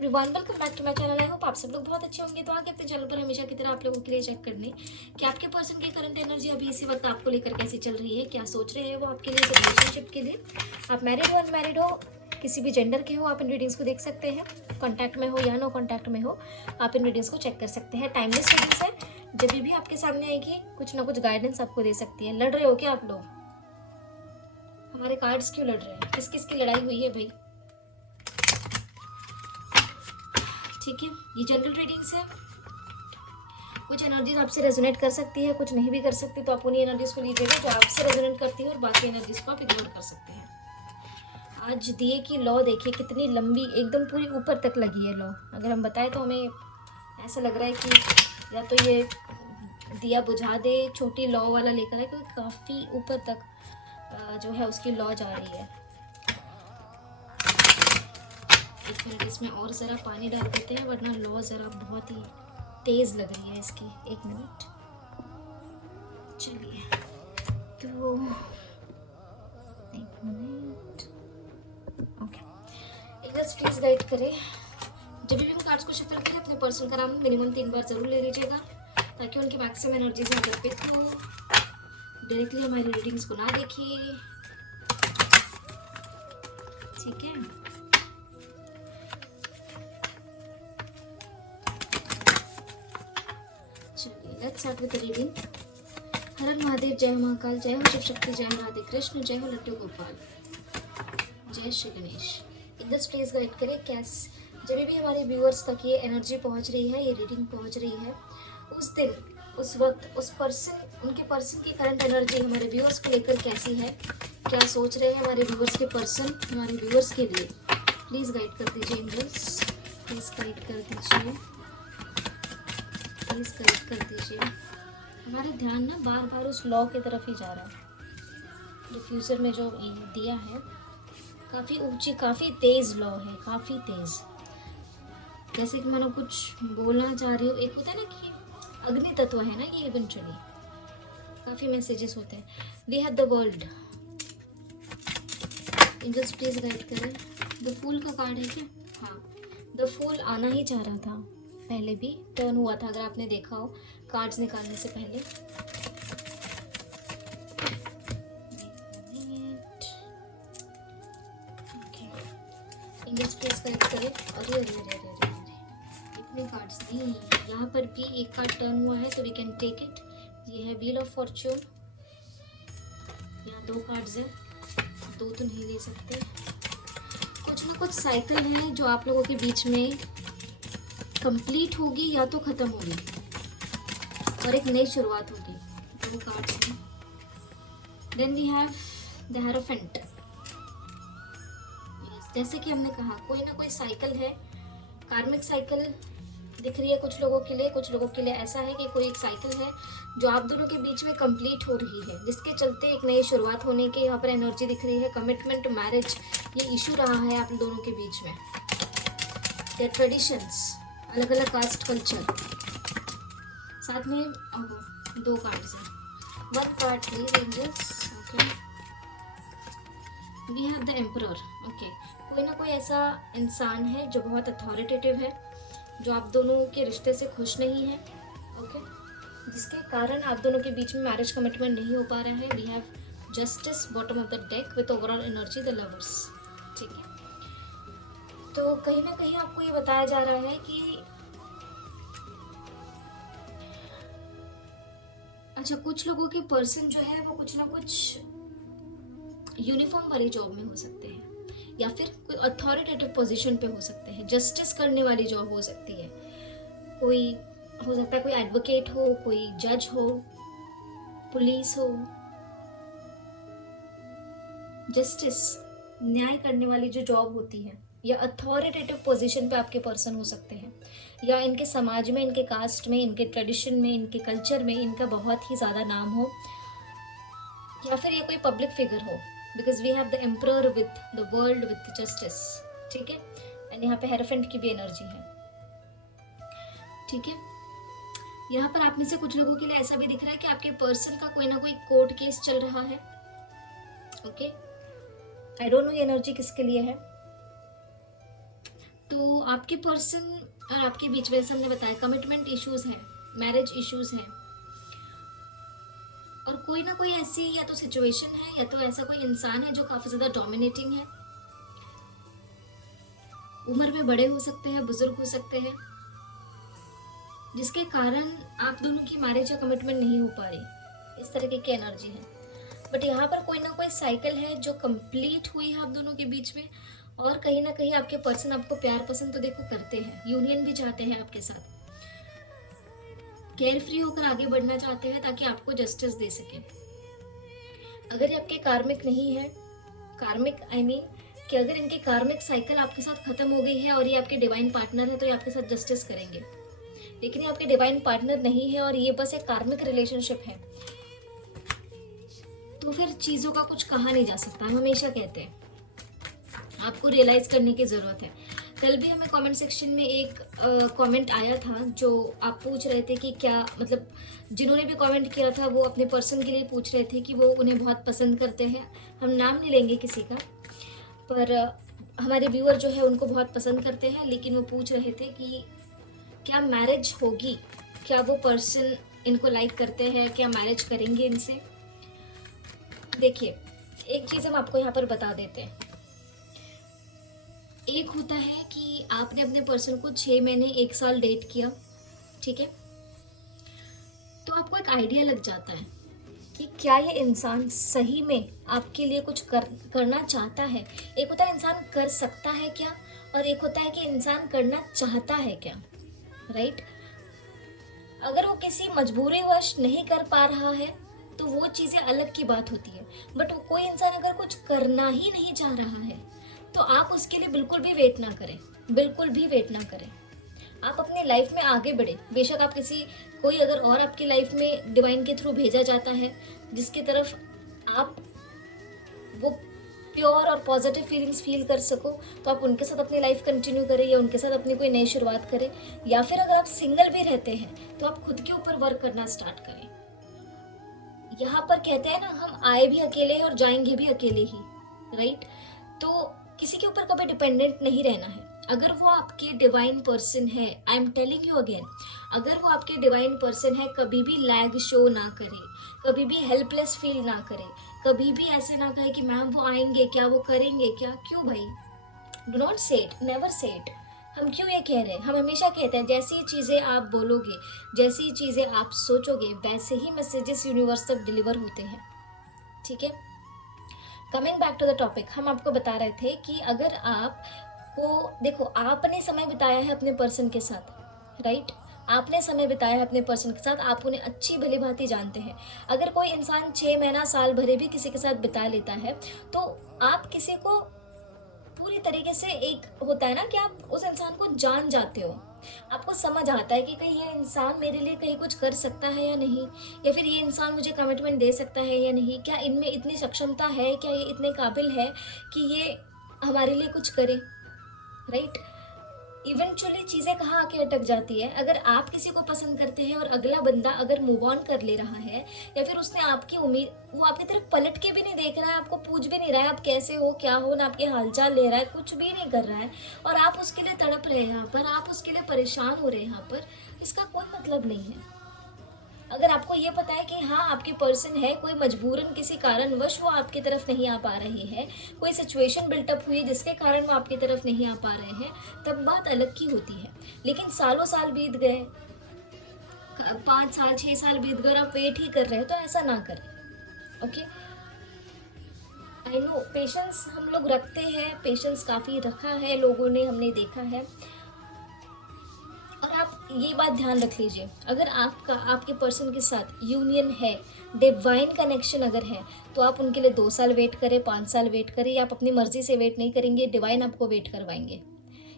Everyone, welcome back to my channel. I hope आप सब लोग बहुत अच्छे होंगे। तो आगे अपने चैनल पर हमेशा की तरह आप लोगों के लिए चेक करने कि आपके पर्सन की करंट एनर्जी अभी इसी वक्त आपको लेकर कैसी चल रही है, क्या सोच रहे हैं वो आपके लिए रिलेशनशिप के लिए। आप मैरिड हो, अनमैरिड हो, किसी भी जेंडर के हो, आप इन रीडिंग्स को देख सकते हैं। कॉन्टैक्ट में हो या नो कॉन्टैक्ट में हो, आप इन रीडिंग्स को चेक कर सकते हैं। टाइमलेस रीडिंग्स है, जब भी आपके सामने आएगी कुछ ना कुछ गाइडेंस आपको दे सकती है। लड़ रहे हो क्या आप लोग? हमारे कार्ड्स क्यों लड़ रहे हैं? किस किस की लड़ाई हुई है भाई? ठीक है, ये जनरल रीडिंग्स है। कुछ एनर्जीज आपसे रेजोनेट कर सकती है, कुछ नहीं भी कर सकती, तो आप उन्हीं एनर्जीज को लीजिएगा जो आपसे रेजोनेट करती है और बाकी एनर्जीज को आप इग्नोर कर सकते हैं। आज दिए की लॉ देखिए कितनी लंबी, एकदम पूरी ऊपर तक लगी है लॉ। अगर हम बताएं तो हमें ऐसा लग रहा है कि या तो ये दिया बुझा दे, छोटी लॉ वाला लेकर है, क्योंकि काफ़ी ऊपर तक जो है उसकी लॉ जा रही है। एक मिनट, इसमें और ज़रा पानी डाल देते हैं, वरना लॉ ज़रा बहुत ही तेज़ लग रही है इसकी। एक मिनट, चलिए। तो एक मिनट, ओके। एक बार प्लीज़ गाइड करें। जब भी मैं कार्ड्स को शफल करें, अपने पर्सन का नाम मिनिमम 3 बार ज़रूर ले लीजिएगा, ताकि उनकी मैक्सिमम एनर्जीज यहाँ पर पिक हो। डायरेक्टली हमारी रीडिंग्स को ना देखिए, ठीक है। Let's start with the reading. Har Har Mahadev, जय महाकाल, जय हो शिव शक्ति, जय हो राधे कृष्ण, जय हो लड्डू गोपाल, जय Shri Ganesh. Indus please guide करें कैस जब भी हमारे व्यूअर्स तक ये एनर्जी पहुंच रही है, ये रीडिंग पहुंच रही है, उस दिन, उस वक्त, उस पर्सन, उनके पर्सन की करंट एनर्जी हमारे व्यूअर्स को लेकर कैसी है, क्या सोच रहे हैं हमारे व्यूअर्स के पर्सन हमारे व्यूअर्स के लिए। प्लीज़ गाइड कर दीजिए इंजल्स, प्लीज़ गाइड कर दीजिए, प्लीज़ गाइड कर दीजिए। हमारा ध्यान ना बार बार उस लॉ की तरफ ही जा रहा है। डिफ्यूज़र में जो दिया है, काफ़ी ऊंची, काफ़ी तेज़ लॉ है, काफ़ी तेज़। जैसे कि मैंने कुछ बोलना चाह रही हूँ। एक होता है ना कि अग्नि तत्व है ना ये, इवेंचुअली काफ़ी मैसेजेस होते हैं। We have the world. Angels please guide करें। द फूल का कार्ड है क्या? हाँ, द फूल आना ही चाह रहा था, पहले भी टर्न हुआ था, अगर आपने देखा हो कार्ड्स निकालने से पहले। इंग्लिश प्लेस करेक्ट करें। अरे अरे अरे अरे अरे इतने कार्ड्स नहीं, यहाँ पर भी एक कार्ड टर्न हुआ है, तो वी कैन टेक इट। ये है व्हील ऑफ फॉर्च्यून। यहाँ 2 कार्ड्स हैं, 2 तो नहीं ले सकते। कुछ ना कुछ साइकिल है जो आप लोगों के बीच में कंप्लीट होगी या तो ख़त्म होगी, और एक नई शुरुआत होगी। 2 कार्ड्स हैं। Then we have the hierophant. जैसे कि हमने कहा, कोई ना कोई साइकिल है, कार्मिक साइकिल दिख रही है कुछ लोगों के लिए। कुछ लोगों के लिए ऐसा है कि कोई एक साइकिल है जो आप दोनों के बीच में कंप्लीट हो रही है, जिसके चलते एक नई शुरुआत होने की यहाँ पर एनर्जी दिख रही है। कमिटमेंट, मैरिज, ये इशू रहा है आप दोनों के बीच में। देयर ट्रेडिशंस, अलग अलग कास्ट कल्चर, साथ में 2 कार्ड्स हैं। 1 card please angels. Okay, we have the emperor. Okay, कोई ना कोई ऐसा इंसान है जो बहुत अथॉरिटेटिव है, जो आप दोनों के रिश्ते से खुश नहीं है, ओके, जिसके कारण आप दोनों के बीच में मैरिज कमिटमेंट नहीं हो पा रहा है। We have justice, bottom of the deck, with overall energy the lovers. ठीक है, तो कहीं ना कहीं आपको ये बताया जा रहा है कि अच्छा, कुछ लोगों के पर्सन जो है वो कुछ ना कुछ यूनिफॉर्म वाली जॉब में हो सकते हैं, या फिर कोई अथॉरिटेटिव पोजीशन पे हो सकते हैं। जस्टिस करने वाली जॉब हो सकती है, कोई हो सकता है कोई एडवोकेट हो, कोई जज हो, पुलिस हो। जस्टिस, न्याय करने वाली जो जॉब होती है, या अथॉरिटेटिव पोजीशन पे आपके पर्सन हो सकते हैं, या इनके समाज में, इनके कास्ट में, इनके ट्रेडिशन में, इनके कल्चर में इनका बहुत ही ज़्यादा नाम हो, या फिर ये कोई पब्लिक फिगर हो, because we have the emperor with the world with justice. ठीक है, एंड यहाँ पे हेरोफेंट की भी एनर्जी है। ठीक है, यहाँ पर आप में से कुछ लोगों के लिए ऐसा भी दिख रहा है कि आपके पर्सन का कोई ना कोई कोर्ट केस चल रहा है। ओके, आई डोंट नो ये एनर्जी किसके लिए है। तो आपके पर्सन और आपके बीच में, जैसे हमने बताया, कमिटमेंट इश्यूज हैं, मैरिज इश्यूज हैं, और कोई ना कोई ऐसी या तो सिचुएशन है या तो ऐसा कोई इंसान है जो काफ़ी ज़्यादा डोमिनेटिंग है। उम्र में बड़े हो सकते हैं, बुजुर्ग हो सकते हैं, जिसके कारण आप दोनों की मैरिज या कमिटमेंट नहीं हो पा रही। इस तरीके की एनर्जी है। बट यहाँ पर कोई ना कोई साइकिल है जो कंप्लीट हुई है आप दोनों के बीच में, और कहीं ना कहीं आपके पर्सन आपको प्यार पसंद तो देखो करते हैं, यूनियन भी चाहते हैं आपके साथ, केयर फ्री होकर आगे बढ़ना चाहते हैं ताकि आपको जस्टिस दे सके। अगर ये आपके कार्मिक नहीं है, कार्मिक आई मीन कि अगर इनकी कार्मिक साइकिल आपके साथ खत्म हो गई है और ये आपके डिवाइन पार्टनर है, तो ये आपके साथ जस्टिस करेंगे। लेकिन ये आपके डिवाइन पार्टनर नहीं है और ये बस एक कार्मिक रिलेशनशिप है, तो फिर चीज़ों का कुछ कहा नहीं जा सकता। हम हमेशा कहते हैं आपको रियलाइज करने की ज़रूरत है। कल भी हमें कमेंट सेक्शन में एक कमेंट आया था जो आप पूछ रहे थे कि क्या मतलब, जिन्होंने भी कमेंट किया था वो अपने पर्सन के लिए पूछ रहे थे कि वो उन्हें बहुत पसंद करते हैं। हम नाम नहीं लेंगे किसी का, पर हमारे व्यूअर जो है उनको बहुत पसंद करते हैं, लेकिन वो पूछ रहे थे कि क्या मैरिज होगी, क्या वो पर्सन इनको लाइक करते हैं, क्या मैरिज करेंगे इनसे। देखिए, एक चीज़ हम आपको यहाँ पर बता देते हैं। एक होता है कि आपने अपने पर्सन को 6 महीने 1 साल डेट किया, ठीक है, तो आपको एक आइडिया लग जाता है कि क्या ये इंसान सही में आपके लिए कुछ करना चाहता है। एक होता है इंसान कर सकता है क्या, और एक होता है कि इंसान करना चाहता है क्या, राइट। अगर वो किसी मजबूरीवश नहीं कर पा रहा है तो वो चीज़ें अलग की बात होती है, बट कोई इंसान अगर कुछ करना ही नहीं चाह रहा है तो आप उसके लिए बिल्कुल भी वेट ना करें, बिल्कुल भी वेट ना करें। आप अपनी लाइफ में आगे बढ़े। बेशक आप कोई अगर और आपकी लाइफ में डिवाइन के थ्रू भेजा जाता है जिसकी तरफ आप वो प्योर और पॉजिटिव फीलिंग्स फील कर सको, तो आप उनके साथ अपनी लाइफ कंटिन्यू करें या उनके साथ अपनी कोई नई शुरुआत करें। या फिर अगर आप सिंगल भी रहते हैं तो आप खुद के ऊपर वर्क करना स्टार्ट करें। यहाँ पर कहते हैं ना, हम आए भी अकेले हैं और जाएंगे भी अकेले ही, राइट। तो किसी के ऊपर कभी डिपेंडेंट नहीं रहना है। अगर वो आपके डिवाइन पर्सन है, I am telling you again, अगर वो आपके डिवाइन पर्सन है, कभी भी लैग शो ना करे, कभी भी हेल्पलेस फील ना करे, कभी भी ऐसे ना कहे कि मैम वो आएंगे क्या, वो करेंगे क्या। क्यों भाई, डू नॉट से इट, नेवर से इट। हम क्यों ये कह रहे हैं, हम हमेशा कहते हैं जैसी चीज़ें आप बोलोगे, जैसी चीज़ें आप सोचोगे, वैसे ही मैसेजेस यूनिवर्स तक डिलीवर होते हैं, ठीक है। Coming back to the topic, हम आपको बता रहे थे कि अगर आपको, देखो, आपने समय बिताया है अपने पर्सन के साथ, राइट, आपने समय बिताया है अपने पर्सन के साथ, आप उन्हें अच्छी भली भांति जानते हैं। अगर कोई इंसान 6 महीना साल भरे भी किसी के साथ बिता लेता है तो आप किसी को पूरी तरीके से, एक होता है ना कि आप उस इंसान को जान जाते हो, आपको समझ आता है कि कहीं ये इंसान मेरे लिए कहीं कुछ कर सकता है या नहीं, या फिर ये इंसान मुझे कमिटमेंट दे सकता है या नहीं, क्या इनमें इतनी सक्षमता है, क्या ये इतने काबिल है कि ये हमारे लिए कुछ करे, राइट। इवेंचुअली चीज़ें कहाँ आके अटक जाती है, अगर आप किसी को पसंद करते हैं और अगला बंदा अगर मूव ऑन कर ले रहा है, या फिर उसने आपकी उम्मीद, वो आपकी तरफ पलट के भी नहीं देख रहा है, आपको पूछ भी नहीं रहा है आप कैसे हो क्या हो, ना आपके हालचाल ले रहा है, कुछ भी नहीं कर रहा है, और आप उसके लिए तड़प रहे हैं यहाँ पर, आप उसके लिए परेशान हो रहे हैं यहाँ पर, इसका कोई मतलब नहीं है। अगर आपको ये पता है कि हाँ आपके पर्सन है, कोई मजबूरन किसी कारणवश वो आपकी तरफ नहीं आ पा रहे हैं, कोई सिचुएशन बिल्टअप हुई जिसके कारण वो आपकी तरफ नहीं आ पा रहे हैं, तब बात अलग की होती है। लेकिन सालों साल बीत गए, 5 साल 6 साल बीत गए और आप वेट ही कर रहे हैं, तो ऐसा ना करें, ओके। आई नो पेशेंस हम लोग रखते हैं, पेशेंस काफ़ी रखा है लोगों ने, हमने देखा है। और आप ये बात ध्यान रख लीजिए, अगर आपका आपके पर्सन के साथ यूनियन है, डिवाइन कनेक्शन अगर है, तो आप उनके लिए 2 साल वेट करें, 5 साल वेट करें, या आप अपनी मर्जी से वेट नहीं करेंगे, डिवाइन आपको वेट करवाएंगे।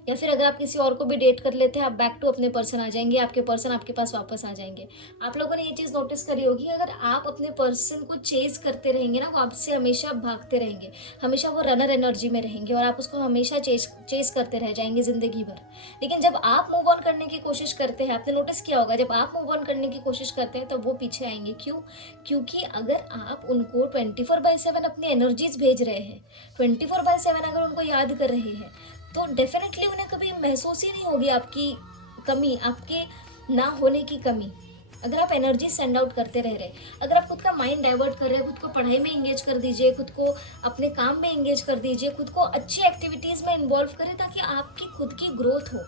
या फिर अगर आप किसी और को भी डेट कर लेते हैं, आप बैक टू अपने पर्सन आ जाएंगे, आपके पर्सन आपके पास वापस आ जाएंगे। आप लोगों ने ये चीज़ नोटिस करी होगी, अगर आप अपने पर्सन को चेज करते रहेंगे ना, वो आपसे हमेशा भागते रहेंगे, हमेशा वो रनर एनर्जी में रहेंगे और आप उसको हमेशा चेज करते रह जाएंगे ज़िंदगी भर। लेकिन जब आप मूव ऑन करने की कोशिश करते हैं, आपने नोटिस किया होगा, जब आप मूव ऑन करने की कोशिश करते हैं तो वो पीछे आएंगे। क्यों? क्योंकि अगर आप उनको 24/7 अपनी एनर्जीज भेज रहे हैं, 24/7 अगर उनको याद कर रहे हैं, तो डेफिनेटली उन्हें कभी महसूस ही नहीं होगी आपकी कमी, आपके ना होने की कमी। अगर आप एनर्जी सेंड आउट करते रह रहे, अगर आप खुद का माइंड डाइवर्ट कर रहे हैं, खुद को पढ़ाई में एंगेज कर दीजिए, खुद को अपने काम में एंगेज कर दीजिए, खुद को अच्छी एक्टिविटीज़ में इन्वॉल्व करें ताकि आपकी खुद की ग्रोथ हो।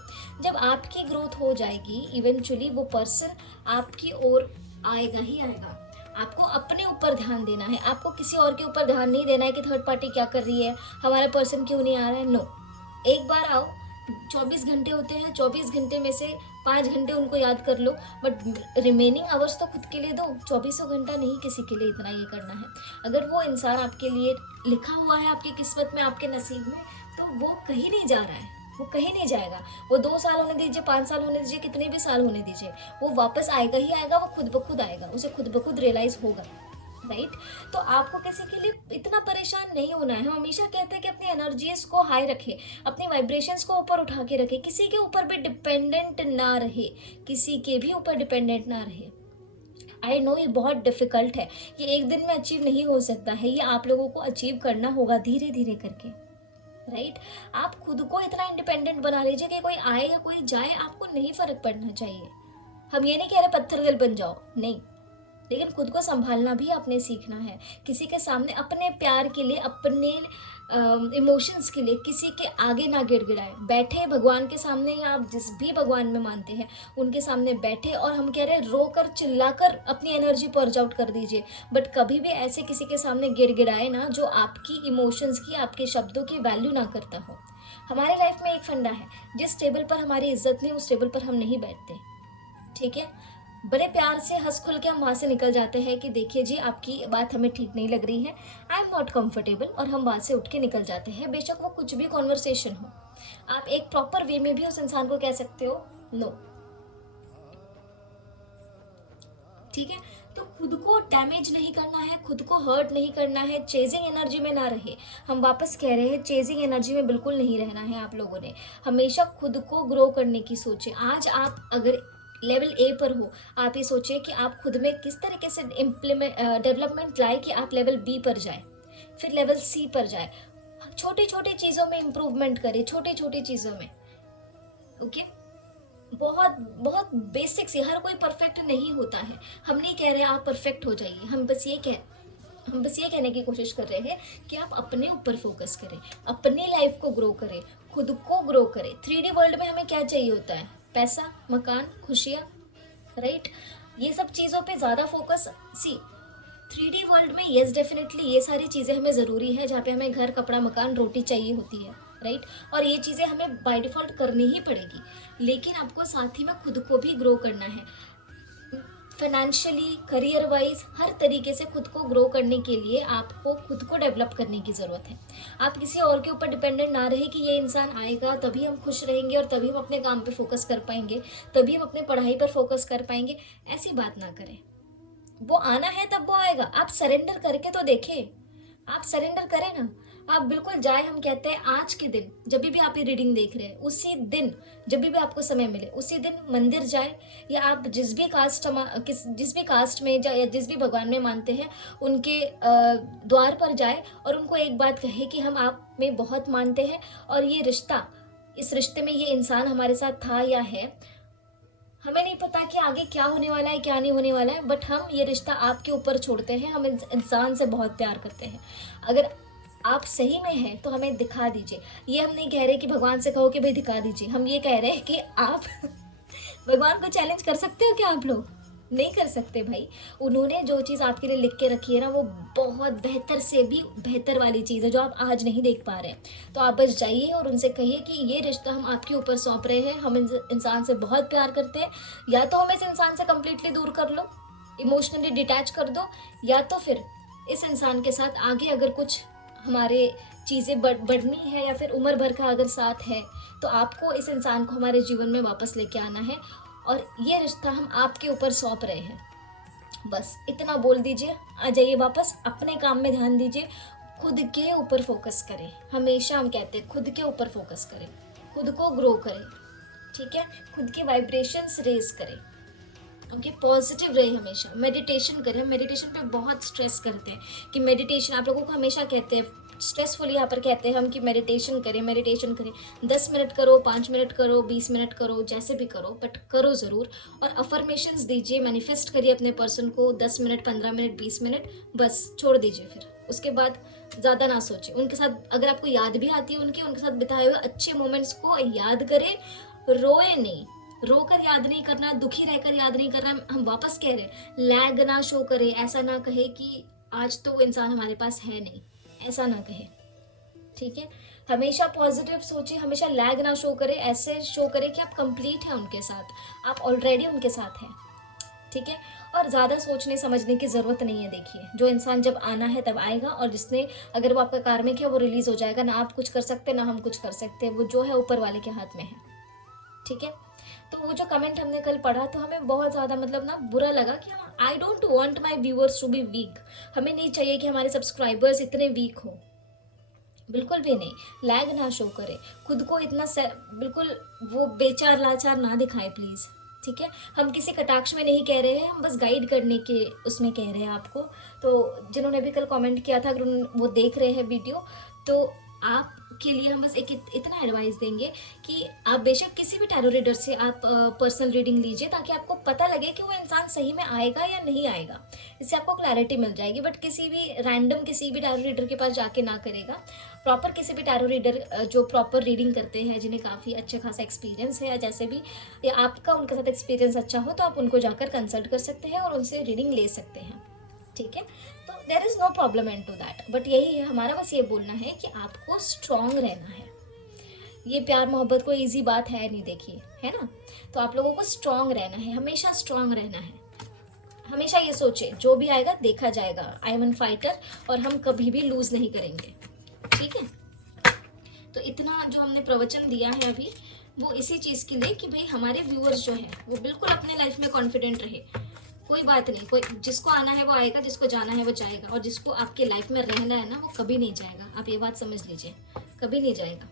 जब आपकी ग्रोथ हो जाएगी, इवेंचुअली वो पर्सन आपकी ओर आएगा ही आएगा। आपको अपने ऊपर ध्यान देना है, आपको किसी और के ऊपर ध्यान नहीं देना है कि थर्ड पार्टी क्या कर रही है, हमारा पर्सन क्यों नहीं आ रहा है। नो, एक बार आओ, 24 घंटे होते हैं, 24 घंटे में से 5 घंटे उनको याद कर लो, बट रिमेनिंग आवर्स तो खुद के लिए दो। 24 घंटा नहीं किसी के लिए इतना ये करना है। अगर वो इंसान आपके लिए लिखा हुआ है आपकी किस्मत में, आपके नसीब में, तो वो कहीं नहीं जा रहा है, वो कहीं नहीं जाएगा। वो 2 साल होने दीजिए, 5 साल होने दीजिए, कितने भी साल होने दीजिए, वो वापस आएगा ही आएगा, वो खुद ब खुद आएगा, उसे खुद ब खुद रियलाइज होगा। राइट? तो आपको किसी के लिए इतना परेशान नहीं होना है। हम हमेशा कहते हैं कि अपनी एनर्जीज को हाई रखें, अपनी वाइब्रेशंस को ऊपर उठा के रखें, किसी के ऊपर भी डिपेंडेंट ना रहे, किसी के भी ऊपर डिपेंडेंट ना रहे। आई नो ये बहुत डिफिकल्ट है, ये एक दिन में अचीव नहीं हो सकता है, ये आप लोगों को अचीव करना होगा धीरे धीरे करके। राइट? आप खुद को इतना इंडिपेंडेंट बना लीजिए कि कोई आए या कोई जाए आपको नहीं फर्क पड़ना चाहिए। हम ये नहीं कह रहे पत्थर दिल बन जाओ, नहीं, लेकिन खुद को संभालना भी आपने सीखना है। किसी के सामने अपने प्यार के लिए, अपने इमोशंस के लिए किसी के आगे ना गिड़गिड़ाए। बैठे भगवान के सामने, या आप जिस भी भगवान में मानते हैं उनके सामने बैठे, और हम कह रहे हैं रोकर चिल्लाकर अपनी एनर्जी पर्ज आउट कर दीजिए, बट कभी भी ऐसे किसी के सामने गिड़गिड़ाए ना जो आपकी इमोशंस की, आपके शब्दों की वैल्यू ना करता हो। हमारे लाइफ में एक फंडा है, जिस टेबल पर हमारी इज्जत नहीं उस टेबल पर हम नहीं बैठते। ठीक है? बड़े प्यार से हंस खुल के हम वहाँ से निकल जाते हैं कि देखिए जी आपकी बात हमें ठीक नहीं लग रही है, आई एम नॉट कंफर्टेबल, और हम वहाँ से उठ के निकल जाते हैं, बेशक वो कुछ भी कॉन्वर्सेशन हो। आप एक प्रॉपर वे में भी उस इंसान को कह सकते हो नो। ठीक है? तो खुद को डैमेज नहीं करना है, खुद को हर्ट नहीं करना है, चेजिंग एनर्जी में ना रहे। हम वापस कह रहे हैं चेजिंग एनर्जी में बिल्कुल नहीं रहना है। आप लोगों ने हमेशा खुद को ग्रो करने की सोचे। आज आप अगर लेवल ए पर हो, आप ये सोचिए कि आप खुद में किस तरीके से डेवलपमेंट लाए कि आप लेवल बी पर जाए, फिर लेवल सी पर जाए। छोटी छोटी चीज़ों में इम्प्रूवमेंट करें, छोटी छोटी चीज़ों में। ओके? बहुत बहुत बेसिक से, हर कोई परफेक्ट नहीं होता है। हम नहीं कह रहे आप परफेक्ट हो जाइए, हम बस ये कहने की कोशिश कर रहे हैं कि आप अपने ऊपर फोकस करें, अपनी लाइफ को ग्रो करें, खुद को ग्रो करें। 3D वर्ल्ड में हमें क्या चाहिए होता है? पैसा, मकान, खुशियाँ। राइट? ये सब चीज़ों पे ज़्यादा फोकस। 3D वर्ल्ड में येस डेफिनेटली ये सारी चीज़ें हमें ज़रूरी है, जहाँ पे हमें घर, कपड़ा, मकान, रोटी चाहिए होती है। राइट? और ये चीज़ें हमें बाय डिफ़ॉल्ट करनी ही पड़ेगी, लेकिन आपको साथ ही में खुद को भी ग्रो करना है। फाइनेंशियली, करियर वाइज, हर तरीके से खुद को ग्रो करने के लिए आपको खुद को डेवलप करने की ज़रूरत है। आप किसी और के ऊपर डिपेंडेंट ना रहे कि ये इंसान आएगा तभी हम खुश रहेंगे और तभी हम अपने काम पे फोकस कर पाएंगे, तभी हम अपने पढ़ाई पर फोकस कर पाएंगे। ऐसी बात ना करें। वो आना है तब वो आएगा। आप सरेंडर करके तो देखें, आप सरेंडर करें ना। आप बिल्कुल जाए, हम कहते हैं आज के दिन जब भी आप ये रीडिंग देख रहे हैं, उसी दिन जब भी आपको समय मिले उसी दिन मंदिर जाए, या आप जिस भी कास्ट में या जिस भी भगवान में मानते हैं उनके द्वार पर जाए और उनको एक बात कहे कि हम आप में बहुत मानते हैं, और ये रिश्ता, इस रिश्ते में ये इंसान हमारे साथ था या है, हमें नहीं पता कि आगे क्या होने वाला है क्या नहीं होने वाला है, बट हम ये रिश्ता आपके ऊपर छोड़ते हैं। हम इंसान से बहुत प्यार करते हैं। अगर आप सही में हैं तो हमें दिखा दीजिए। ये हम नहीं कह रहे कि भगवान से कहो कि भाई दिखा दीजिए, हम ये कह रहे हैं कि आप भगवान को चैलेंज कर सकते हो क्या? आप लोग नहीं कर सकते भाई। उन्होंने जो चीज़ आपके लिए लिख के रखी है ना, वो बहुत बेहतर से भी बेहतर वाली चीज़ है जो आप आज नहीं देख पा रहे हैं। तो आप बस जाइए और उनसे कहिए कि ये रिश्ता हम आपके ऊपर सौंप रहे हैं, हम इंसान से बहुत प्यार करते हैं, या तो हम इस इंसान से कम्प्लीटली दूर कर लो, इमोशनली डिटैच कर दो, या तो फिर इस इंसान के साथ आगे अगर कुछ हमारे चीज़ें बढ़नी है या फिर उम्र भर का अगर साथ है, तो आपको इस इंसान को हमारे जीवन में वापस लेके आना है, और ये रिश्ता हम आपके ऊपर सौंप रहे हैं। बस इतना बोल दीजिए, आ जाइए वापस, अपने काम में ध्यान दीजिए, खुद के ऊपर फोकस करें। हमेशा हम कहते हैं खुद के ऊपर फोकस करें, खुद को ग्रो करें। ठीक है? खुद की वाइब्रेशंस रेज करें। ओके? पॉजिटिव रहे हमेशा। मेडिटेशन करें। हम मेडिटेशन पे बहुत स्ट्रेस करते हैं कि मेडिटेशन, आप लोगों को हमेशा कहते हैं स्ट्रेसफुल यहाँ पर कहते हैं हम कि मेडिटेशन करें, मेडिटेशन करें, 10 मिनट करो, 5 मिनट करो, 20 मिनट करो, जैसे भी करो, बट करो ज़रूर। और अफर्मेशंस दीजिए, मैनिफेस्ट करिए अपने पर्सन को, 10 मिनट, 15 मिनट, 20 मिनट, बस छोड़ दीजिए। फिर उसके बाद ज़्यादा ना सोचें। उनके साथ अगर आपको याद भी आती है उनके साथ बिताए हुए अच्छे मोमेंट्स को याद करें, रोए नहीं, रोकर याद नहीं करना, दुखी रहकर याद नहीं करना। हम वापस कह रहे हैं, लैग ना शो करे, ऐसा ना कहे कि आज तो वो इंसान हमारे पास है नहीं, ऐसा ना कहे, ठीक है। हमेशा पॉजिटिव सोचिए, हमेशा लैग ना शो करे, ऐसे शो करे कि आप कंप्लीट हैं उनके साथ, आप ऑलरेडी उनके साथ हैं, ठीक है। और ज़्यादा सोचने समझने की ज़रूरत नहीं है। देखिए, जो इंसान जब आना है तब आएगा, और जिसने, अगर वो आपका कार्मिक है, वो रिलीज़ हो जाएगा। ना आप कुछ कर सकते, ना हम कुछ कर सकते, वो जो है ऊपर वाले के हाथ में है, ठीक है। तो वो जो कमेंट हमने कल पढ़ा, तो हमें बहुत ज़्यादा मतलब ना बुरा लगा कि I don't want my viewers to be weak. हमें नहीं चाहिए कि हमारे सब्सक्राइबर्स इतने वीक हो, बिल्कुल भी नहीं। लैग ना शो करे, खुद को इतना बिल्कुल वो बेचार लाचार ना दिखाए प्लीज़, ठीक है। हम किसी कटाक्ष में नहीं कह रहे हैं, हम बस गाइड करने के उसमें कह रहे हैं आपको। तो जिन्होंने भी कल कमेंट किया था, अगर वो देख रहे हैं वीडियो, तो आपके लिए हम बस एक इतना एडवाइस देंगे कि आप बेशक किसी भी टैरो रीडर से आप पर्सनल रीडिंग लीजिए, ताकि आपको पता लगे कि वो इंसान सही में आएगा या नहीं आएगा। इससे आपको क्लैरिटी मिल जाएगी। बट किसी भी रैंडम किसी भी टैरो रीडर के पास जाके ना करेगा। प्रॉपर किसी भी टैरो रीडर जो प्रॉपर रीडिंग करते हैं, जिन्हें काफ़ी अच्छा खासा एक्सपीरियंस है, या जैसे भी, या आपका उनके साथ एक्सपीरियंस अच्छा हो, तो आप उनको जाकर कंसल्ट कर सकते हैं और उनसे रीडिंग ले सकते हैं, ठीक है। तो there is no problem in to that. But यही है हमारा, बस ये बोलना है कि आपको स्ट्रॉन्ग रहना है। ये प्यार मोहब्बत कोई ईजी बात है नहीं, देखिए, है ना। तो आप लोगों को स्ट्रॉन्ग रहना है, हमेशा स्ट्रॉन्ग रहना है। हमेशा ये सोचे, जो भी आएगा देखा जाएगा, आई एम एन फाइटर, और हम कभी भी लूज नहीं करेंगे, ठीक है। तो इतना जो हमने प्रवचन दिया है अभी, वो इसी चीज़ के लिए कि भाई हमारे व्यूअर्स जो हैं वो बिल्कुल अपने लाइफ में कॉन्फिडेंट रहे। कोई बात नहीं, कोई जिसको आना है वो आएगा, जिसको जाना है वो जाएगा, और जिसको आपके लाइफ में रहना है ना, वो कभी नहीं जाएगा। आप ये बात समझ लीजिए, कभी नहीं जाएगा।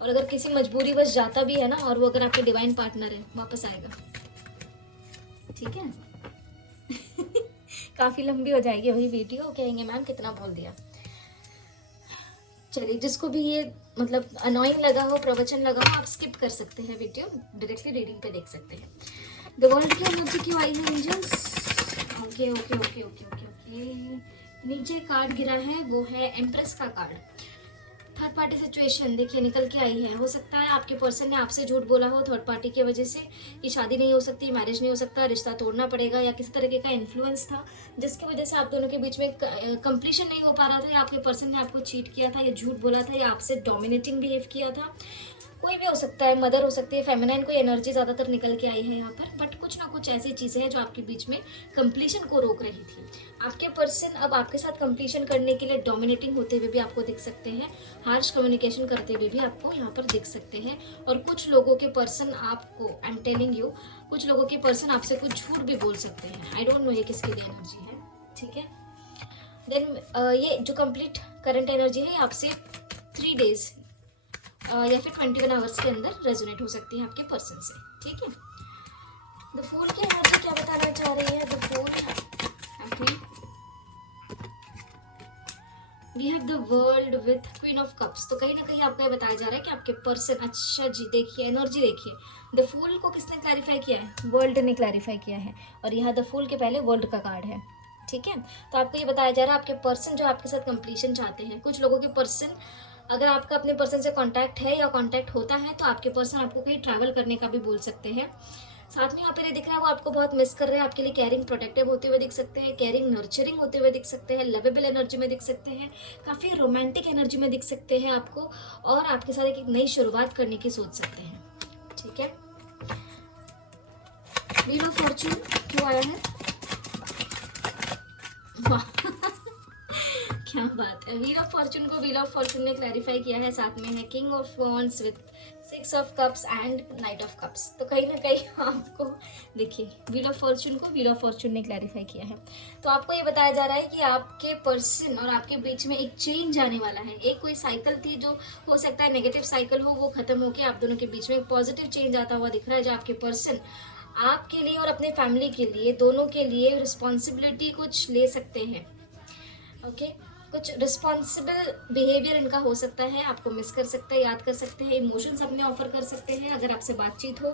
और अगर किसी मजबूरी बस जाता भी है ना, और वो अगर आपके डिवाइन पार्टनर है, वापस आएगा, ठीक है। काफ़ी लंबी हो जाएगी वही वीडियो, कहेंगे मैम कितना बोल दिया। चलिए, जिसको भी ये मतलब अनोइंग लगा हो, प्रवचन लगा हो, आप स्किप कर सकते हैं वीडियो, डायरेक्टली रीडिंग पे देख सकते हैं। द वर्ल्ड की एनर्जी क्यों आई है angels? Okay okay okay okay okay okay. नीचे कार्ड गिरा है, वो है एम्प्रेस का कार्ड। थर्ड पार्टी सिचुएशन देखिए निकल के आई है। हो सकता है आपके पर्सन ने आपसे झूठ बोला हो थर्ड पार्टी की वजह से, कि शादी नहीं हो सकती, मैरिज नहीं हो सकता, रिश्ता तोड़ना पड़ेगा, या किसी तरीके का इन्फ्लुएंस था जिसकी वजह से आप दोनों के बीच में कंप्लीशन नहीं हो पा रहा था, या आपके पर्सन ने आपको चीट किया था, या झूठ बोला था, या आपसे डोमिनेटिंग बिहेव किया था। कोई भी हो सकता है, मदर हो सकती है, फेमिनाइन कोई एनर्जी ज़्यादातर निकल के आई है यहाँ पर। बट कुछ ना कुछ ऐसी चीज़ें हैं जो आपके बीच में कंप्लीशन को रोक रही थी। आपके पर्सन अब आपके साथ कंप्लीशन करने के लिए डोमिनेटिंग होते हुए भी आपको दिख सकते हैं, हार्श कम्युनिकेशन करते हुए भी आपको यहाँ पर दिख सकते हैं। और कुछ लोगों के पर्सन आपको, आई एम टेलिंग यू, कुछ लोगों के पर्सन आपसे कुछ झूठ भी बोल सकते हैं। आई डोंट नो ये किसके लिए एनर्जी है, ठीक है। देन ये जो कंप्लीट करंट एनर्जी है, आपसे 3 डेज या फिर 21 आवर्स के अंदर रेजोनेट हो सकती है आपके पर्सन से, ठीक है। द फूल की एनर्जी क्या बताना चाह रही है? The fool we have the world with queen of cups. तो कहीं ना कहीं आपको ये बताया जा रहा है कि आपके पर्सन, अच्छा जी देखिए एनर्जी देखिए, द फूल को किसने क्लैरिफाई किया है? वर्ल्ड ने क्लैरिफाई किया है, और यहाँ द फूल के पहले वर्ल्ड का कार्ड है, ठीक है। तो आपको ये बताया जा रहा है आपके पर्सन जो आपके साथ कंप्लीशन चाहते हैं। कुछ लोगों के पर्सन, अगर आपका अपने पर्सन से कांटेक्ट है या कांटेक्ट होता है, तो आपके पर्सन आपको कहीं ट्रैवल करने का भी बोल सकते हैं। साथ में यहाँ पर ये दिख रहा है वो आपको बहुत मिस कर रहे हैं, आपके लिए केयरिंग प्रोटेक्टिव होते हुए दिख सकते हैं, केयरिंग नर्चरिंग होते हुए दिख सकते हैं, लवेबल एनर्जी में दिख सकते हैं, काफ़ी रोमांटिक एनर्जी में दिख सकते हैं आपको, और आपके साथ एक नई शुरुआत करने की सोच सकते हैं, ठीक है। व्हील ऑफ फॉर्चून क्यों आया है? क्या बात है। व्हील ऑफ फॉर्चून को व्हील ऑफ फॉर्चून ने क्लैरिफाई किया है। साथ में है king of wands with 6 of cups and night of cups. तो कहीं ना कहीं आपको देखिए व्हील ऑफ फॉर्चून को व्हील ऑफ फॉर्चून ने क्लैरिफाई किया है। तो आपको ये बताया जा रहा है कि आपके पर्सन और आपके बीच में एक चेंज आने वाला है। एक कोई साइकिल थी जो हो सकता है नेगेटिव साइकिल हो, वो खत्म होकर आप दोनों के बीच में एक पॉजिटिव चेंज आता हुआ दिख रहा है, जो आपके पर्सन आपके लिए और अपने फैमिली के लिए, दोनों के लिए रिस्पॉन्सिबिलिटी कुछ ले सकते हैं, ओके। कुछ रिस्पॉन्सिबल बिहेवियर इनका हो सकता है, आपको मिस कर सकता है, याद कर सकते हैं, इमोशंस अपने ऑफर कर सकते हैं अगर आपसे बातचीत हो।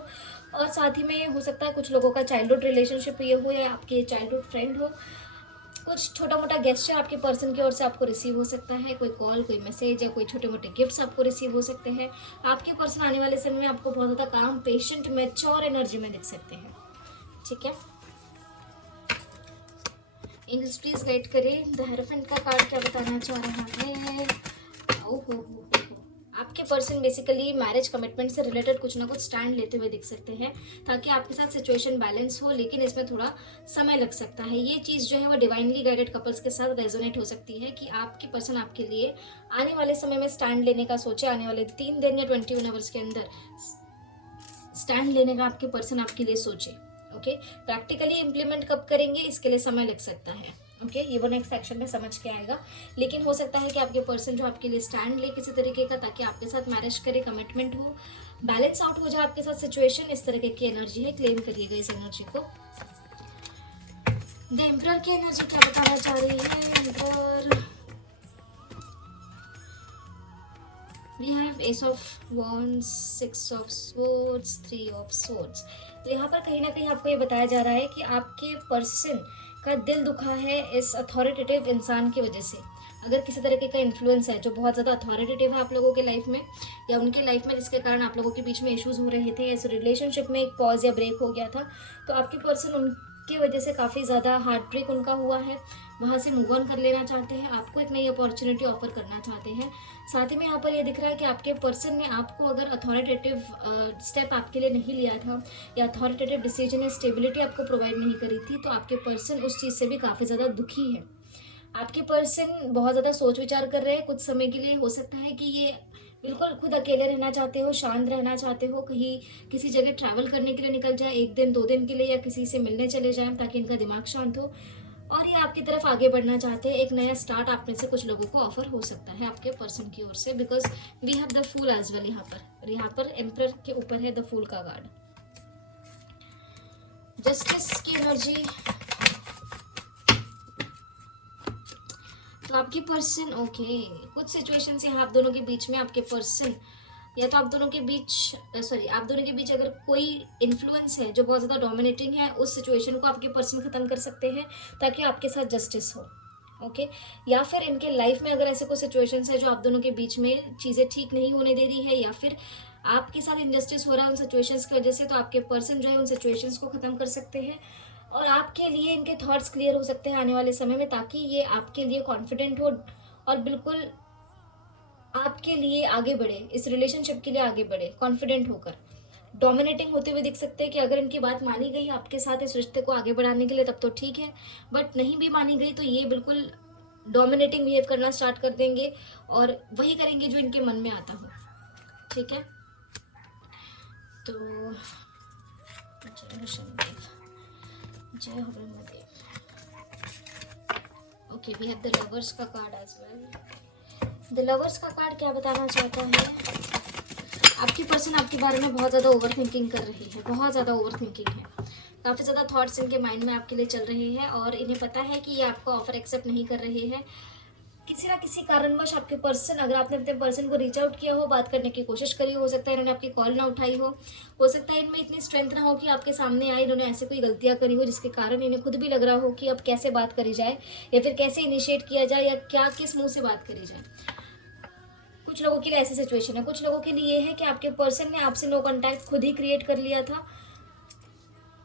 और साथ ही में हो सकता है कुछ लोगों का चाइल्डहुड रिलेशनशिप ये हो या आपके चाइल्डहुड फ्रेंड हो। कुछ छोटा मोटा गेस्चर आपके पर्सन की ओर से आपको रिसीव हो सकता है, कोई कॉल, कोई मैसेज या कोई छोटे मोटे गिफ्ट्स आपको रिसीव हो सकते हैं। आपके पर्सन आने वाले समय में आपको बहुत ज़्यादा काम, पेशेंट, मैच्योर एनर्जी में दिख सकते हैं। ठीक है, इंग्लिश प्लीज गाइड करें, द हेरोफेंट का कार्ड क्या बताना चाह रहा है। हो आपके पर्सन बेसिकली मैरिज कमिटमेंट से रिलेटेड कुछ ना कुछ स्टैंड लेते हुए दिख सकते हैं ताकि आपके साथ सिचुएशन बैलेंस हो, लेकिन इसमें थोड़ा समय लग सकता है। ये चीज़ जो है वो डिवाइनली गाइडेड कपल्स के साथ रेजोनेट हो सकती है कि आपकी पर्सन आपके लिए आने वाले समय में स्टैंड लेने का सोचे, आने वाले 3 दिन या 21 आवर्स के अंदर स्टैंड लेने का आपके पर्सन आपके लिए सोचे। ओके, प्रैक्टिकली इम्प्लीमेंट कब करेंगे इसके लिए समय लग सकता है। ओके, ये वो नेक्स्ट सेक्शन में समझ के आएगा, लेकिन हो सकता है कि आपके पर्सन जो आपके लिए स्टैंड ले किसी तरीके का ताकि आपके साथ मैरिज करे, कमिटमेंट हो, बैलेंस आउट हो जाए आपके साथ सिचुएशन। इस तरीके की एनर्जी है, क्लेम करिएगा इस एनर्जी को। द एम्परर की एनर्जी क्या बताना चाह रही है। Emperor, we have ace of wands, six of swords, 3 of swords। तो यहाँ पर कहीं ना कहीं आपको ये बताया जा रहा है कि आपके पर्सन का दिल दुखा है इस अथॉरिटेटिव इंसान की वजह से। अगर किसी तरीके का इन्फ्लुएंस है जो बहुत ज़्यादा अथॉरिटेटिव है आप लोगों के लाइफ में या उनके लाइफ में, जिसके कारण आप लोगों के बीच में इश्यूज हो रहे थे, इस रिलेशनशिप में एक पॉज या ब्रेक हो गया था, तो आपके पर्सन उनकी वजह से काफ़ी ज़्यादा हार्ट ब्रेक उनका हुआ है, वहाँ से मूव ऑन कर लेना चाहते हैं, आपको एक नई अपॉर्चुनिटी ऑफर करना चाहते हैं। साथ ही में यहाँ पर ये दिख रहा है कि आपके पर्सन ने आपको अगर अथॉरिटेटिव स्टेप आपके लिए नहीं लिया था या अथॉरिटेटिव डिसीजन या स्टेबिलिटी आपको प्रोवाइड नहीं करी थी, तो आपके पर्सन उस चीज़ से भी काफ़ी ज़्यादा दुखी है। आपके पर्सन बहुत ज़्यादा सोच विचार कर रहे हैं कुछ समय के लिए। हो सकता है कि ये बिल्कुल खुद अकेले रहना चाहते हो, शांत रहना चाहते हो, कहीं किसी जगह ट्रैवल करने के लिए निकल जाए 1 दिन 2 दिन के लिए, या किसी से मिलने चले जाएं ताकि इनका दिमाग शांत हो, और ये आपकी तरफ आगे बढ़ना चाहते हैं। एक नया स्टार्ट आप में से कुछ लोगों को ऑफर हो सकता है आपके पर्सन की ओर से, because we have the fool as well यहाँ पर, और यहाँ पर एम्परर के ऊपर है द फूल का कार्ड। जस्टिस की एनर्जी, तो आपके पर्सन ओके, कुछ सिचुएशंस यहाँ आप दोनों के बीच में, आपके पर्सन या तो आप दोनों के बीच आप दोनों के बीच अगर कोई इन्फ्लुएंस है जो बहुत ज़्यादा डोमिनेटिंग है, उस सिचुएशन को आपके पर्सन खत्म कर सकते हैं ताकि आपके साथ जस्टिस हो। ओके, या फिर इनके लाइफ में अगर ऐसे कोई सिचुएशंस है जो आप दोनों के बीच में चीज़ें ठीक नहीं होने दे रही है या फिर आपके साथ इनजस्टिस हो रहा है उन सिचुएशंस की वजह से, तो आपके पर्सन जो है उन सिचुएशंस को ख़त्म कर सकते हैं और आपके लिए इनके थॉट्स क्लियर हो सकते हैं आने वाले समय में, ताकि ये आपके लिए कॉन्फिडेंट हो और बिल्कुल आपके लिए आगे बढ़े, इस रिलेशनशिप के लिए आगे बढ़े कॉन्फिडेंट होकर। डोमिनेटिंग होते हुए दिख सकते हैं कि अगर इनकी बात मानी गई आपके साथ इस रिश्ते को आगे बढ़ाने के लिए तब तो ठीक है, बट नहीं भी मानी गई तो ये बिल्कुल डोमिनेटिंग बिहेव करना स्टार्ट कर देंगे और वही करेंगे जो इनके मन में आता हो। ठीक है, तो जय शनिदेव, जय हो Brahmadev. Okay, we have the lovers का card as well. The lovers का कार्ड क्या बताना चाहता है। आपकी पर्सन आपके बारे में बहुत ज़्यादा ओवर थिंकिंग कर रही है, बहुत ज़्यादा ओवर थिंकिंग है, काफ़ी ज़्यादा थॉट्स इनके माइंड में आपके लिए चल रहे हैं और इन्हें पता है कि ये आपका ऑफर एक्सेप्ट नहीं कर रहे हैं। किसी ना किसी कारणवश आपके पर्सन, अगर आपने अपने पर्सन को रीच आउट किया हो, बात करने की कोशिश करी हो सकता है इन्होंने आपकी कॉल ना उठाई हो सकता है इनमें इतनी स्ट्रेंथ ना हो कि आपके सामने आए, इन्होंने ऐसे कोई गलतियां करी हो जिसके कारण इन्हें खुद भी लग रहा हो कि अब कैसे बात करी जाए या फिर कैसे इनिशिएट किया जाए या क्या किस मुंह से बात करी जाए। कुछ लोगों के लिए ऐसी सिचुएशन है, कुछ लोगों के लिए ये है कि आपके पर्सन ने आपसे नो कॉन्टैक्ट खुद ही क्रिएट कर लिया था।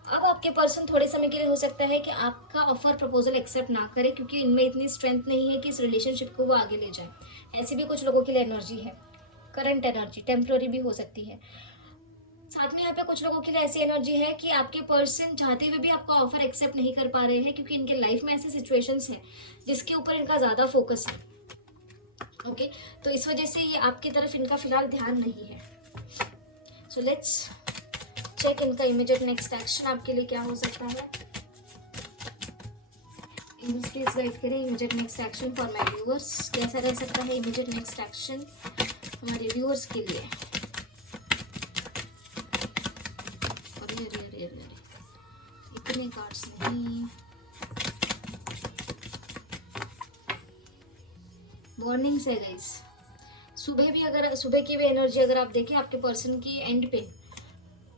अब आपके पर्सन थोड़े समय के लिए हो सकता है कि आपका ऑफर प्रपोजल एक्सेप्ट ना करे क्योंकि इनमें इतनी स्ट्रेंथ नहीं है कि इस रिलेशनशिप को वो आगे ले जाए। ऐसी भी कुछ लोगों के लिए एनर्जी है, करंट एनर्जी, टेम्पररी भी हो सकती है। साथ में यहाँ पे कुछ लोगों के लिए ऐसी एनर्जी है कि आपके पर्सन चाहते हुए भी आपका ऑफर एक्सेप्ट नहीं कर पा रहे हैं क्योंकि इनके लाइफ में ऐसी सिचुएशंस हैं जिसके ऊपर इनका ज़्यादा फोकस है। ओके, तो इस वजह से ये आपकी तरफ इनका फिलहाल ध्यान नहीं है। सो लेट्स चेक इनका इमीडिएट नेक्स्ट एक्शन आपके लिए क्या हो सकता है। प्लीज गाइड करें immediate next action for my viewers, कैसा रह सकता है इमीडिएट नेक्स्ट एक्शन हमारे व्यूअर्स के लिए। अरे इतने कार्ड्स नहीं, वार्निंग्स है गाइस। सुबह की भी एनर्जी अगर आप देखें आपके पर्सन की एंड पे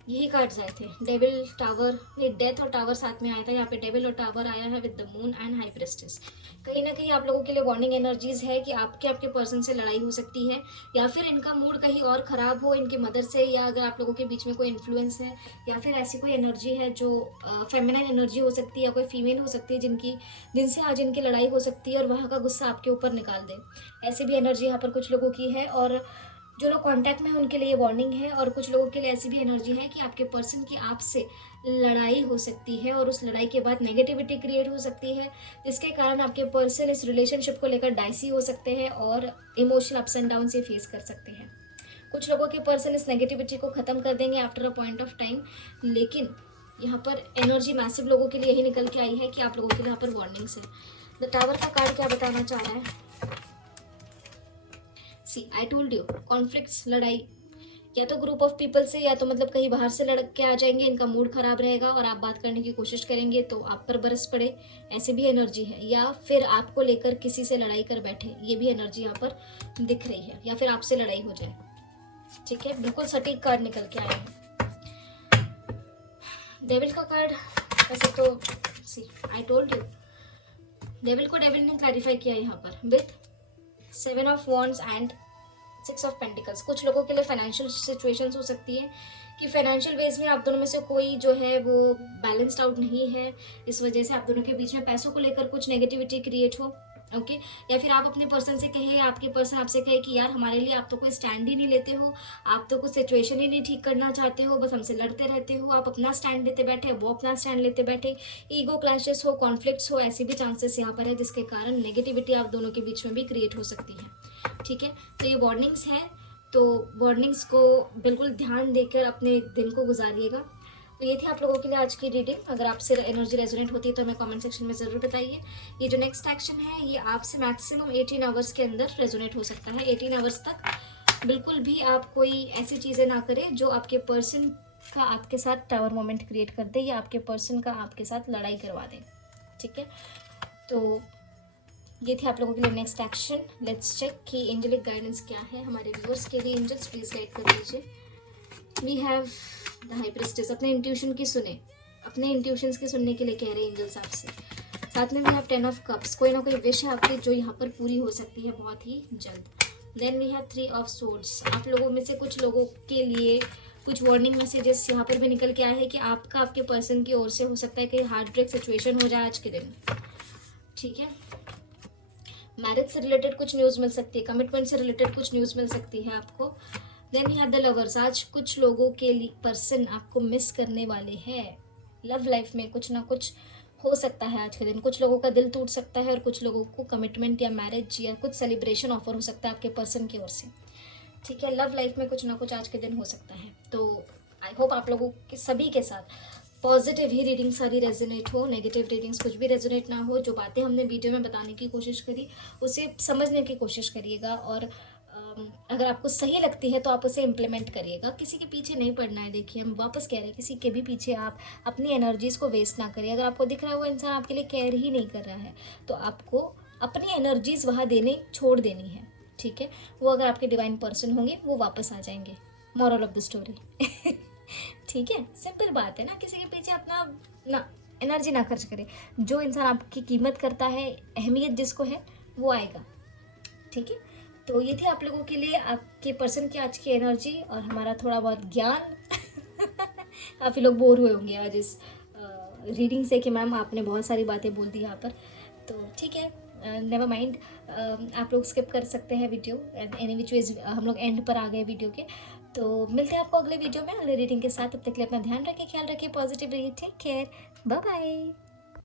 यही कार्ड्स आए थे, डेविल टावर, ये डेथ और टावर साथ में आया था। यहाँ पे डेविल और टावर आया है with the moon and high prestige. कहीं ना कहीं आप लोगों के लिए वार्निंग एनर्जीज है कि आपके पर्सन से लड़ाई हो सकती है, या फिर इनका मूड कहीं और ख़राब हो इनकी मदर से, या अगर आप लोगों के बीच में कोई इन्फ्लुएंस है, या फिर ऐसी कोई एनर्जी है जो फेमिनाइन एनर्जी हो सकती है, या कोई फीमेल हो सकती है जिनसे आज इनकी लड़ाई हो सकती है और वहाँ का गुस्सा आपके ऊपर निकाल दे। ऐसी भी एनर्जी यहाँ पर कुछ लोगों की है, और जो लोग कांटेक्ट में हैं उनके लिए वार्निंग है। और कुछ लोगों के लिए ऐसी भी एनर्जी है कि आपके पर्सन की आपसे लड़ाई हो सकती है, और उस लड़ाई के बाद नेगेटिविटी क्रिएट हो सकती है, जिसके कारण आपके पर्सन इस रिलेशनशिप को लेकर डाइसी हो सकते हैं और इमोशनल अप्स एंड डाउन से फेस कर सकते हैं। कुछ लोगों के पर्सन इस नेगेटिविटी को ख़त्म कर देंगे after a point of time, लेकिन यहाँ पर एनर्जी मैसिव लोगों के लिए यही निकल के आई है कि आप लोगों के लिए यहाँ पर वार्निंग्स है। द टावर का कार्ड क्या बताना चाह रहा है? सी आई टोल्ड यू, कॉन्फ्लिक्ट्स, लड़ाई, या तो ग्रुप ऑफ पीपल से, या तो मतलब कहीं बाहर से लड़ के आ जाएंगे, इनका मूड खराब रहेगा और आप बात करने की कोशिश करेंगे तो आप पर बरस पड़े, ऐसी भी एनर्जी है। या फिर आपको लेकर किसी से लड़ाई कर बैठे, ये भी एनर्जी यहाँ पर दिख रही है, या फिर आपसे लड़ाई हो जाए। ठीक है, बिल्कुल सटीक कार्ड निकल के आया है। डेविल का कार्ड वैसे तो सी आई टोल्ड यू, डेविल को डेविल ने क्लैरिफाई किया यहाँ पर with 7 of wands and 6 of pentacles. कुछ लोगों के लिए फाइनेंशियल सिचुएशंस हो सकती है कि फाइनेंशियल वेज में आप दोनों में से कोई जो है वो बैलेंस्ड आउट नहीं है, इस वजह से आप दोनों के बीच में पैसों को लेकर कुछ नेगेटिविटी क्रिएट हो। ओके, या फिर आप अपने पर्सन से कहे, आपके पर्सन आपसे कहे कि यार हमारे लिए आप तो कोई स्टैंड ही नहीं लेते हो, आप तो कुछ सिचुएशन ही नहीं ठीक करना चाहते हो, बस हमसे लड़ते रहते हो, आप अपना स्टैंड लेते बैठे, वो अपना स्टैंड लेते बैठे, ईगो क्लैशेस हो, कॉन्फ्लिक्ट्स हो, ऐसे भी चांसेस यहाँ पर है, जिसके कारण नेगेटिविटी आप दोनों के बीच में भी क्रिएट हो सकती है। ठीक है, तो ये वार्निंग्स है, तो वार्निंग्स को बिल्कुल ध्यान देकर अपने दिन को गुजारिएगा। तो ये थी आप लोगों के लिए आज की रीडिंग। अगर आपसे एनर्जी रेजोनेट होती है तो हमें कमेंट सेक्शन में ज़रूर बताइए। ये जो नेक्स्ट एक्शन है ये आपसे मैक्सिमम 18 आवर्स के अंदर रेजोनेट हो सकता है। 18 आवर्स तक बिल्कुल भी आप कोई ऐसी चीज़ें ना करें जो आपके पर्सन का आपके साथ टावर मोमेंट क्रिएट कर दे, या आपके पर्सन का आपके साथ लड़ाई करवा दे। ठीक है, तो ये थी आप लोगों के लिए नेक्स्ट एक्शन। लेट्स चेक कि एंजेलिक गाइडेंस क्या है हमारे व्यूअर्स के लिए। एंजल्स प्लीज गाइड कर दीजिए। We have the high priestess. अपने इंट्यूशन की सुने, अपने इंट्यूशंस के सुनने के लिए कह रहे हैं एंजल्स आपसे। साथ में वी हैव 10 ऑफ कप्स। कोई ना कोई विश है आपकी जो यहाँ पर पूरी हो सकती है बहुत ही जल्द। Then we have 3 of swords. आप लोगों में से कुछ लोगों के लिए कुछ वार्निंग मैसेजेस यहाँ पर भी निकल के आए हैं कि आपका आपके पर्सन की ओर से हो सकता है कि हार्ट ब्रेक सिचुएशन हो जाए आज के दिन। ठीक है, मैरिज से रिलेटेड कुछ न्यूज़ मिल सकती है, कमिटमेंट से रिलेटेड कुछ न्यूज़ मिल सकती है आपको। Then you have the lovers. आज कुछ लोगों के लिए पर्सन आपको मिस करने वाले हैं। लव लाइफ में कुछ ना कुछ हो सकता है आज के दिन। कुछ लोगों का दिल टूट सकता है और कुछ लोगों को कमिटमेंट या मैरिज या कुछ सेलिब्रेशन ऑफर हो सकता है आपके पर्सन की ओर से। ठीक है, लव लाइफ में कुछ ना कुछ आज के दिन हो सकता है। तो आई होप आप लोगों के सभी के साथ पॉजिटिव ही रीडिंग सारी रेजोनेट हो, नेगेटिव रीडिंग्स कुछ भी रेजोनेट ना हो। जो बातें हमने वीडियो में बताने की कोशिश करी उसे समझने की कोशिश करिएगा, और अगर आपको सही लगती है तो आप उसे इम्प्लीमेंट करिएगा। किसी के पीछे नहीं पड़ना है। देखिए, हम वापस कह रहे हैं, किसी के भी पीछे आप अपनी एनर्जीज़ को वेस्ट ना करिए। अगर आपको दिख रहा है वो इंसान आपके लिए केयर ही नहीं कर रहा है तो आपको अपनी एनर्जीज़ वहाँ देने छोड़ देनी है। ठीक है, वो अगर आपके डिवाइन पर्सन होंगे वो वापस आ जाएंगे। Moral of the story. ठीक है, सिंपल बात है ना। किसी के पीछे अपना ना एनर्जी ना खर्च करे। जो इंसान आपकी कीमत करता है, अहमियत जिसको है, वो आएगा। ठीक है, तो ये थी आप लोगों के लिए आपके पर्सन की आज की एनर्जी और हमारा थोड़ा बहुत ज्ञान। काफ़ी लोग बोर हुए होंगे आज इस रीडिंग से कि मैम आपने बहुत सारी बातें बोल दी यहाँ पर। तो ठीक है, नेवर माइंड, आप लोग स्किप कर सकते हैं वीडियो। एनी विच वेज हम लोग एंड पर आ गए वीडियो के। तो मिलते हैं आपको अगले वीडियो में अगले रीडिंग के साथ। तब तक के लिए अपना ध्यान रखिए, ख्याल रखिए, पॉजिटिव रहिए। Take care, bye bye.